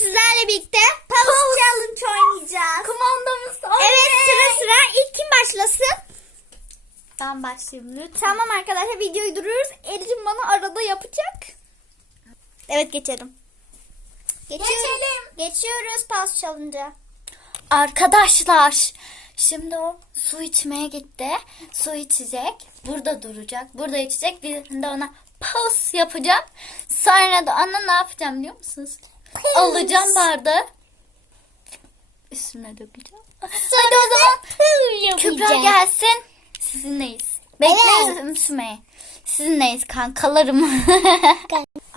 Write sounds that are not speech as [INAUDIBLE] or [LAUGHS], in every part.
sizlerle birlikte Pulse Challenge oynayacağız. Kumandamız Evet sıra sıra ilk kim başlasın? Ben başlayayım lütfen. Tamam arkadaşlar videoyu duruyoruz. Elcim bana arada yapacak. Evet geçelim. Geçiyoruz. Geçelim. Geçiyoruz Pulse Challenge'a. Arkadaşlar şimdi o su içmeye gitti. Su içecek. Burada duracak. Burada içecek. Bir de ona pause yapacağım. Sonra da ona ne yapacağım biliyor musunuz? Alacağım bardağı. Üstüne dökeceğim. Hadi o zaman Kübra gelsin. Sizinleyiz. Bekleyin Sümeyye. Sizinleyiz kankalarım. [LAUGHS]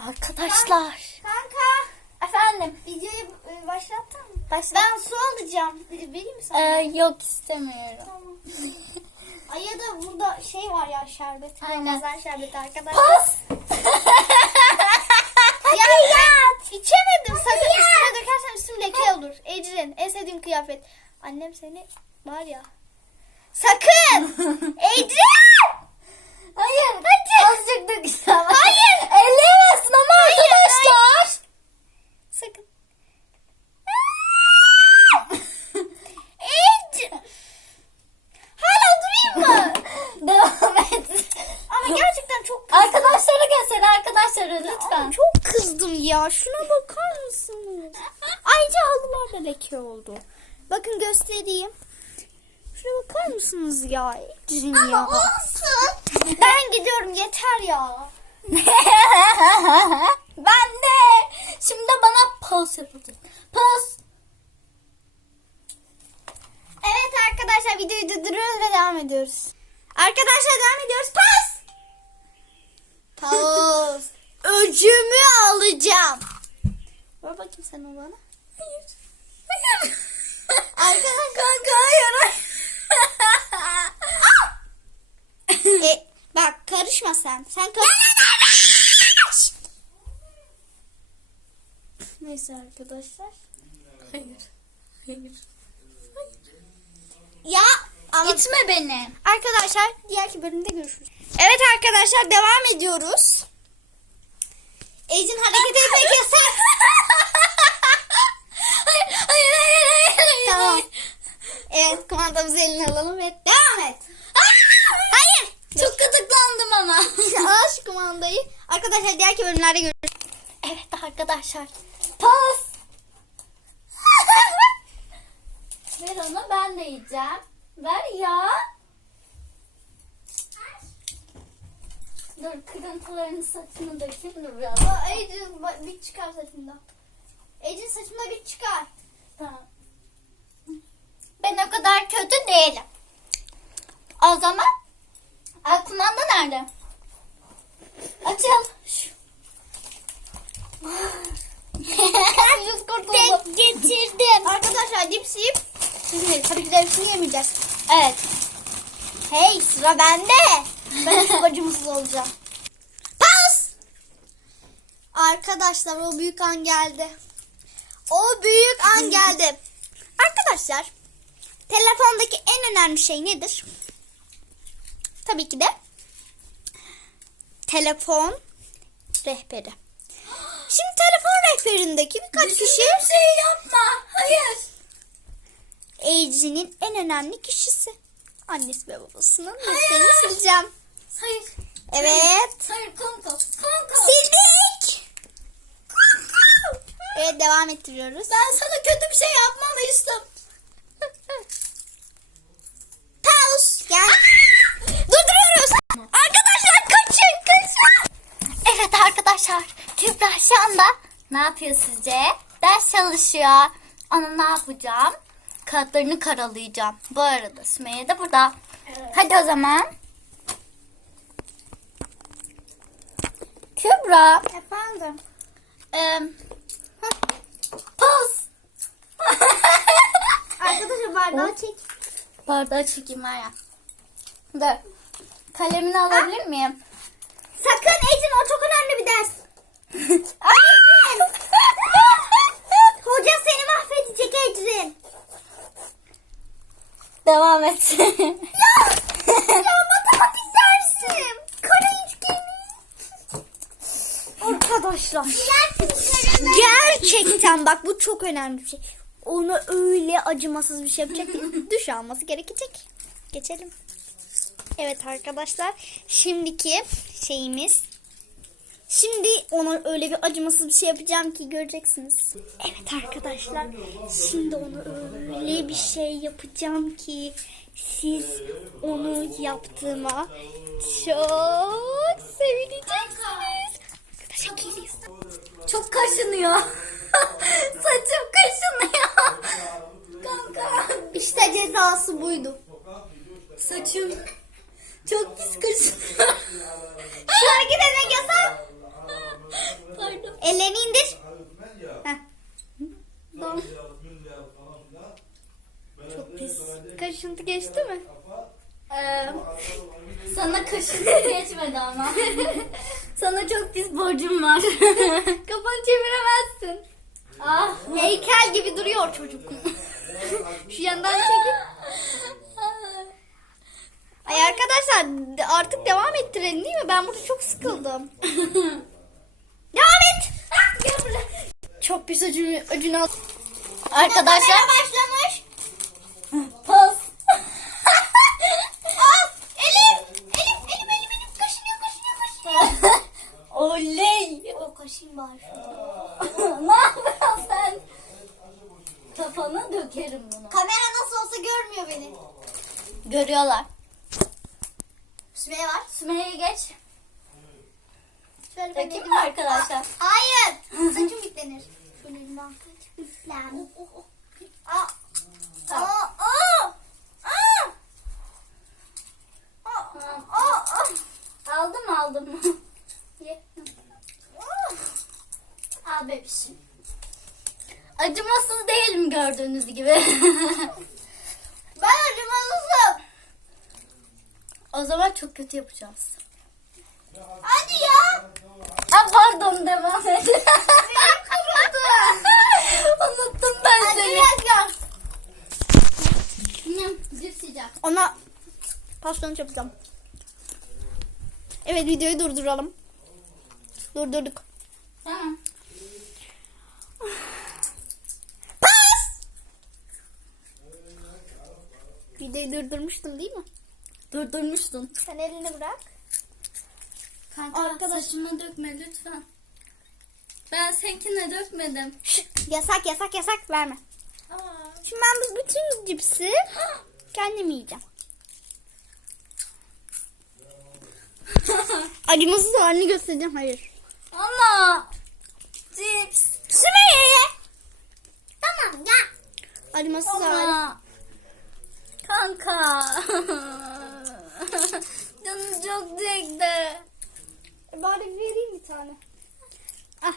Arkadaşlar. Kanka Efendim. videoyu e, başlattın mı? Başla. Ben su alacağım. Vereyim mi sana? Ee, yok istemiyorum. Tamam. Ay ya da burada şey var ya şerbet. Aynen. Ramazan şerbeti arkadaşlar. Pas. İçemedim. Sakın üstüne dökersen üstüm leke olur. Ecrin en sevdiğim kıyafet. Annem seni var ya. Sakın. [LAUGHS] Ecrin. Hayır. Hadi. Azıcık dökeceğim. Hayır. Elleyemezsin ama arkadaşlar. Sakın. [LAUGHS] Ecrin. Hala durayım mı? Devam et. Ama gerçekten çok kızdım. Arkadaşlara göster arkadaşlara Ama lütfen. çok kızdım ya. Şuna bakar mısınız? Ayrıca halılar da leke oldu. Bakın göstereyim. Şuna bakar mısınız ya? Ecrin ya. olsun. [LAUGHS] Ben gidiyorum yeter ya. [LAUGHS] ben de. Şimdi bana pause yapacak. Pause. Evet arkadaşlar videoyu durduruyoruz ve devam ediyoruz. Arkadaşlar devam ediyoruz. Pas. Pas. Öcümü alacağım. Ver bakayım sen o bana. Hayır. Hayır. Arkadaşlar. [LAUGHS] Kanka hayır. [LAUGHS] E, bak karışma sen. Sen karış. Neyse arkadaşlar. Hayır. Hayır. Ya ama İtme beni. arkadaşlar diğerki bölümde görüşürüz. Evet arkadaşlar devam ediyoruz. Ecin hareketi pek yasak. hayır, hayır, hayır, hayır, hayır. Tamam. Evet kumandamızı eline alalım ve devam et. Hayır. Çok gıdıklandım ama. Al şu kumandayı. Arkadaşlar diğerki bölümlerde görüşürüz. evet arkadaşlar. Pas. [LAUGHS] Ver onu ben de yiyeceğim. Ver ya. Dur kırıntılarını saçını dökeyim dur biraz. Aa, ba- bir çıkar saçımda. Ecin saçımda bir çıkar. Tamam. Ben o kadar kötü değilim. O zaman Aa, kumanda nerede? Açıl. [LAUGHS] Yüz kurtuldu. Tek getirdim. Arkadaşlar cips yiyip şimdi tabii ki de hepsini yemeyeceğiz. Evet. Hey sıra bende. Ben çok acımasız olacağım. Pas. Arkadaşlar o büyük an geldi. O büyük an geldi. Arkadaşlar telefondaki en önemli şey nedir? Tabii ki de telefon rehberi. Şimdi telefon rehberindeki birkaç kişi Hiçbir şey yapma. Hayır. Ecrin'in en önemli kişisi. Annesi ve babasının listelerini sileceğim. Hayır. Evet. Hayır konko. Konko. Sildik. Evet devam ettiriyoruz. Ben sana kötü bir şey yapmamıştım. Pause. Gel. Durduruyoruz. Arkadaşlar kaçın kaçın. Evet arkadaşlar. Kübra şu anda ne yapıyor sizce? Ders çalışıyor. Onu ne yapacağım? Kağıtlarını karalayacağım. Bu arada Sümeyye de burada. Hadi o zaman. Kübra. Efendim. E, Pause. [LAUGHS] Arkadaşlar bardağı çek. Bardağı çekeyim ya. Dur. Kalemini alabilir miyim? Sakın Ecrin o çok önemli bir ders. [LAUGHS] [LAUGHS] Hoca seni mahvedecek Ecrin. Devam et. Arkadaşlar gerçekten bak bu çok önemli bir şey. Onu öyle acımasız bir şey yapacak [LAUGHS] duş alması gerekecek. Geçelim. Evet arkadaşlar şimdiki şeyimiz Şimdi ona öyle bir acımasız bir şey yapacağım ki göreceksiniz. Evet arkadaşlar şimdi ona öyle bir şey yapacağım ki siz onu yaptığıma çok sevineceksiniz. Geliyor. Çok kaşınıyor. [LAUGHS] Saçım kaşınıyor. Kanka. İşte cezası buydu. Saçım çok pis kaşınıyor. [LAUGHS] Şu hareket etmek yasak. Pardon. Ellerini indir. Çok pis. Kaşıntı geçti mi? Ee, sana kaşıntı [LAUGHS] geçmedi ama. [LAUGHS] sana çok pis borcum var. [LAUGHS] Kafanı çeviremezsin. ah. Heykel gibi duruyor çocuk. Şu yandan çekip. Ay arkadaşlar artık devam ettirelim değil mi? Ben burada çok sıkıldım. devam et. Çok pis acını, acını al. Arkadaşlar. Pas. Aa, elim, elim, elim, elim, elim. Kaşınıyor, kaşınıyor, kaşınıyor. Oley. O kaşıyım bari. ne yapıyorsun sen? Bunu. Kamera nasıl olsa görmüyor beni. Görüyorlar. Sümeyye var. Sümeyye geç. Şöyle Dökeyim mi arkadaşlar? Hayır. Saçım bitlenir. Şöyle. Üflen. Oh, oh, oh. Aa. Tamam. Aa, aa. Aa. Aa, Tamam. aa, aa. Aldım aldım. [LAUGHS] Ye. Aa. Al bebişim. Acımasız değilim gördüğünüz gibi. [LAUGHS] Ben acımalısın. o zaman çok kötü yapacağız. Hadi ya. Ha pardon devam et. Benim kırıldı. [LAUGHS] Unuttum ben seni. Arkadaşlar. Hmm, Bir sıcak. Ona paslanış yapacağım. Evet videoyu durduralım. Durdurduk. Tamam. [LAUGHS] Pas! Videoyu durdurmuştum değil mi? Durdurmuştun. Sen elini bırak. Kanka Arkadaş- saçıma dökme lütfen. Ben seninkine dökmedim. Yasak yasak yasak verme. Aa. Şimdi ben bu bütün cipsi [GASPS] kendim yiyeceğim. [LAUGHS] Acımasız halini göstereceğim. Hayır. Ama cips. Sümeyye. Tamam ya. Acımasız hali. Kanka. [LAUGHS] Canım çok çekti. E, bari vereyim bir tane. Ah,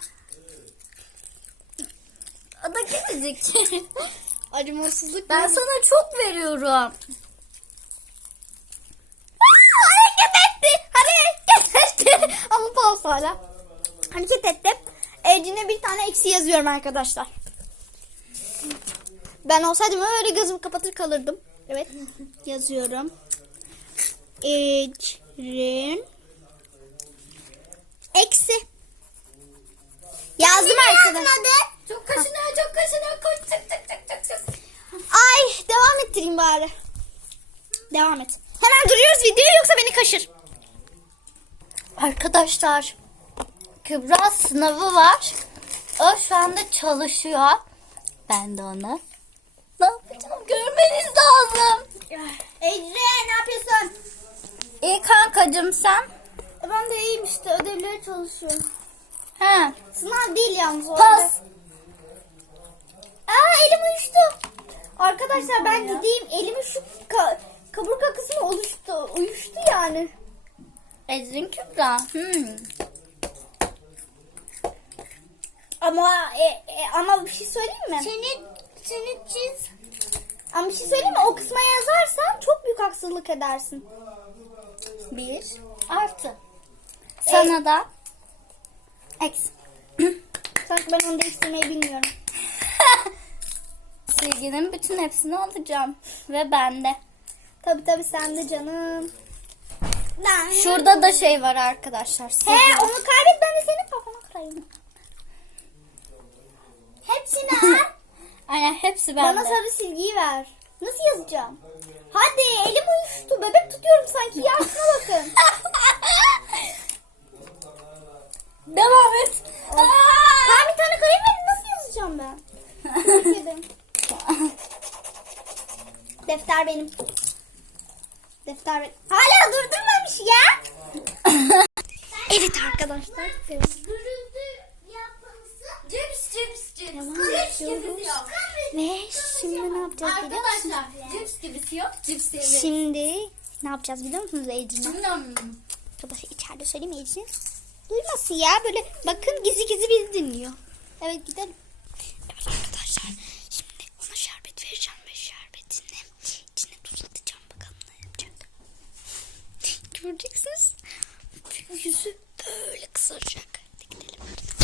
O da küçücük. [LAUGHS] acımasızlık. ben ben sana çok veriyorum. hareket etti. Hareket etti. [LAUGHS] Ama pas hala. Hareket etti. Ecine bir tane eksi yazıyorum arkadaşlar. Ben olsaydım öyle gözümü kapatır kalırdım. Evet. Yazıyorum. Ecrin eksi. Yazdım arkadaşlar. Çok kaşınıyor çok kaşınıyor. Koş çık çık çık çık çık. Ay devam ettireyim bari. Devam et. Hemen duruyoruz videoyu yoksa beni kaşır. Arkadaşlar Kübra sınavı var. O şu anda çalışıyor. Ben de yapacağım lazım. Ecrin ne yapıyorsun? İyi kankacım sen. Ben de iyiyim işte ödevlere çalışıyorum. He. Sınav değil yalnız o. Pas. Aa elim uyuştu. Arkadaşlar ben gideyim elimi şu ka- kaburga kısmı oluştu. Uyuştu yani. Ecrin Kübra. Hmm. Ama e, e, ama bir şey söyleyeyim mi? Seni, seni çiz. Ama bir şey söyleyeyim mi? O kısma yazarsan çok büyük haksızlık edersin. Bir artı. Sana da eksi. [CLEARS THROAT] Sanki ben onu değiştirmeyi bilmiyorum. [LAUGHS] Silginin bütün hepsini alacağım. Ve bende. Tabi tabi sen de canım. Lan. Şurada da şey var arkadaşlar. He silgi. onu kaybet ben de senin kafana kırarım. sayın. Hepsini [LAUGHS] al. Aynen hepsi bende. Bana sarı silgiyi ver. Nasıl yazacağım? Hadi elim uyuştu. Bebek tutuyorum sanki. Ya şuna bakın. [LAUGHS] Devam et. Ben bir tane kalem verin. Nasıl yazacağım ben? [LAUGHS] Defter benim. Defter benim. Hala durdurmamış ya. [LAUGHS] evet arkadaşlar. Cips cips cips. Devam ediyoruz. Ve şimdi ne yapacağız biliyor musunuz? Arkadaşlar cips gibisi yok. Cips gibisi. Şimdi ne yapacağız biliyor musunuz Ecrin? Arkadaşlar içeride söyleyeyim Ecrin? Duymasın ya böyle bakın gizli gizli bizi dinliyor. Evet gidelim. Evet arkadaşlar şimdi ona şerbet vereceğim ve şerbetini içine tuz atacağım bakalım ne yapacak. Göreceksiniz. Yüzü böyle kızaracak. Gidelim.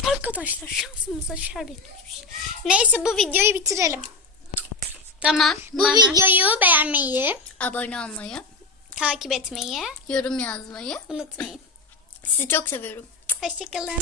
Arkadaşlar şansımıza şerbet düşmüş. Neyse bu videoyu bitirelim. Tamam. Bu videoyu beğenmeyi, abone olmayı, takip etmeyi yorum yazmayı unutmayın. Sizi çok seviyorum. Hoşçakalın.